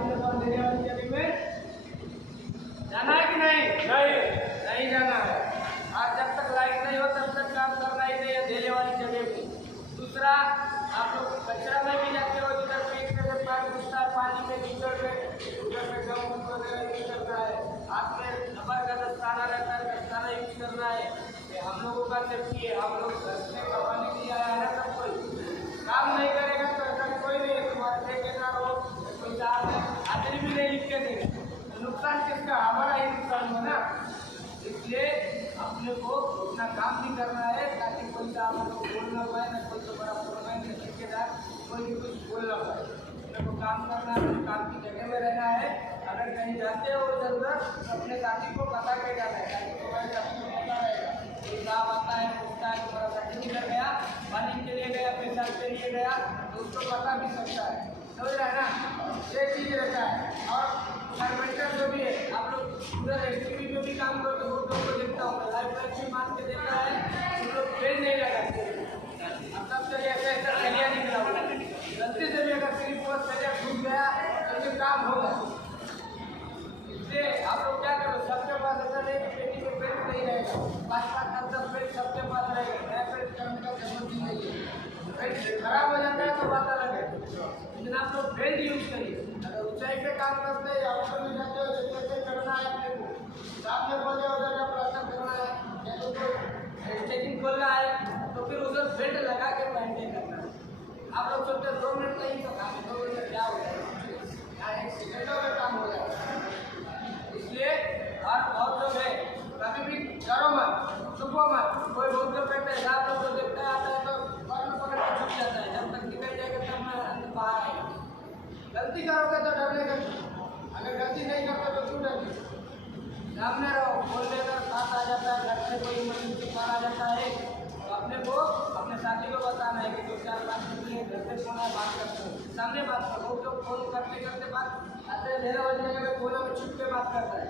आपने कौन देने वाली जगह में जाना है कि नहीं? नहीं जाना है। आज जब तक लाइट नहीं हो तब तक काम करना ही नहीं है देने वाली जगह में। दूसरा, आप लोग कचरा में भी जाते हो, जिधर पेट में पैर घुसता है पानी में कीचड़ में, उधर में गम वगैरह यूज करना है। हाथ में रबर का दस्ताना रहता है, दस्ताना यूज करना है। ये हम लोगों का सेफ्टी है। हम लोग घर में कमाने के लिए आया है, सब कोई काम नहीं करेगा तो ऐसा कोई नहीं है तुम्हारे ठेकेदार हो, कोई साहब है, हाजिरी भी नहीं लिख के देगा तो नुकसान किसका? हमारा ही नुकसान हो ना। इसलिए अपने को अपना काम भी करना है ताकि कोई साहब को बोल ना पाए, ना कोई तो बड़ा फोरमैन या ठेकेदार कोई भी कुछ बोल ना पाए। अपने को काम करना है, काम की जगह में रहना है। अगर कहीं जाते हो इधर उधर तो अपने साथी को बता के जाना है ताकि तुम्हारे साथी को पता रहेगा। कोई साहब आता है, पूछता है तुम्हारा साथी किधर गया, पानी के लिए गया, पेशाब के लिए गया, तो उसको पता भी सकता है। समझ रहा है ना? ये चीज़ रहता है। और कारपेंटर जो भी है, आप लोग उधर एसटीवी में भी काम करते हो, लोगों को देखता होगा, लाइफ पैक मान के देता है, उन लोग पेड़ नहीं लगाते। अब तब से ऐसा ऐसा सरिया निकला हुआ, गलती से भी अगर सिर्फ वो सरिया घुस गया तो ये काम होगा। इसलिए आप लोग क्या करो, सबके पास ऐसा नहीं कि पेटी में पेट नहीं रहेगा, 5-5, 10 पेट सबके पास रहेगा। नया पेट करने का जरूरत ही नहीं है। पेट खराब हो जाता है तो बात अलग है, लेकिन आप लोग बेल्ट यूज करिए। अगर ऊंचाई पे काम करते हैं या ऊपर में जाते हो, जैसे करना है अपने को, सामने बोले उधर का प्लास्टर करना है या तो स्टेचिंग खोलना है तो फिर उधर बेल्ट लगा के मेंटेन करना है। आप लोग सोचते 2 मिनट का ही तो काम है, 2 मिनट क्या हो जाएगा, यहाँ 1 सेकंडों में काम हो जाएगा। इसलिए और बहुत लोग है, कभी भी डरो मत, छुपो मत। कोई बहुत लोग कहते हैं आप लोग को देखता है आता है तो पकड़ के छुप जाता है, जब तक निकल जाएगा तब मैं बाहर आएगा। गलती करोगे तो डरने का, अगर गलती नहीं करते तो क्यों डरने? सामने रहो, बोलने का साथ आ जाता है, घर से कोई इमरजेंसी कॉल आ जाता है तो अपने को अपने साथी को बताना है कि 2-4 बात करनी है, घर से फोन है, बात करते हो, सामने बात करो। बहुत लोग फोन करते करते बात आते देर हो जाएगा, कोने में छुप के बात करता है,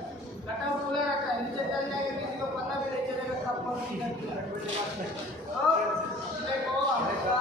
कटा खुला रहता है, नीचे चल जाएगा, किसी को पता भी नहीं चलेगा कब फोन की करती है। तो देखो हमेशा